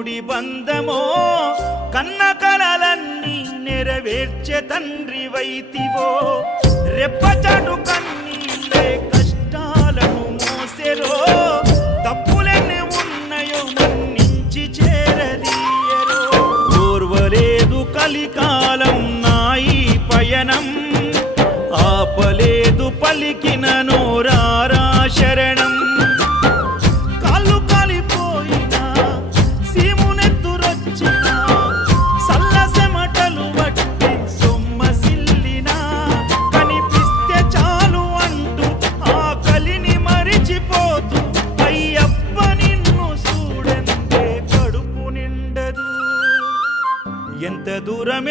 దేవుడి బంధమో కన్న కలలన్నీ నెరవేర్చే తండ్రి వైతివో రెప్పచాటు కన్నీళ్ళే కష్టాలను మోసెరో తప్పులెన్ని ఉన్నాయో మన్నించి చేరదీయరో ఓర్వలేదు కలికాలం నాయి పయనం ఆపలేదు పలికిన నోరారా శరణం కాళ్ళు కాలిపోయినా సీమునెత్తురొచ్చినా సల్ల సెమటలు బట్టి సొమ్మసిల్లినా కనిపిస్తే చాలు అంటూ ఆ కలిని మరిచిపోతూ అయ్యప్ప నిన్ను చూడందే కడుపు నిండదు ఎంత దూరం